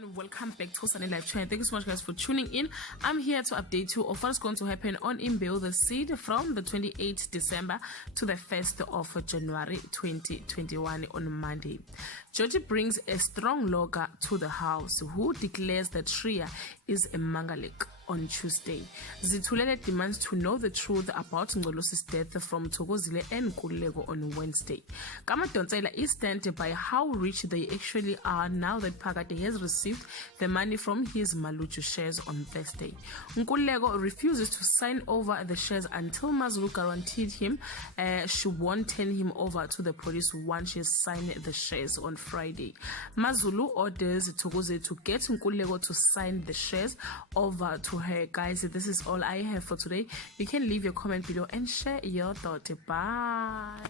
everyone, welcome back to Sunny Live Channel. Thank you so much guys for tuning in. I'm here to update you of what's going to happen on Imbewu the seed from the 28th December to the 1st of January 2021 on Monday. Georgie brings a strong logger to the house who declares that Shreya is a Mangalik on Tuesday. Zithulele demands to know the truth about Ngolosi's death from Thokozile and Kulego on Wednesday. Kamadonsela is stunned by how rich they actually are now that Phakade has received the money from his Maluchu shares on Thursday. Nkulego refuses to sign over the shares until Mazulu guaranteed him she won't turn him over to the police once she signed the shares on Friday. Mazulu orders Thokozile to get Nkulego to sign the shares over to her. Guys, this is all I have for today. You can leave your comment below and share your thoughts. Bye.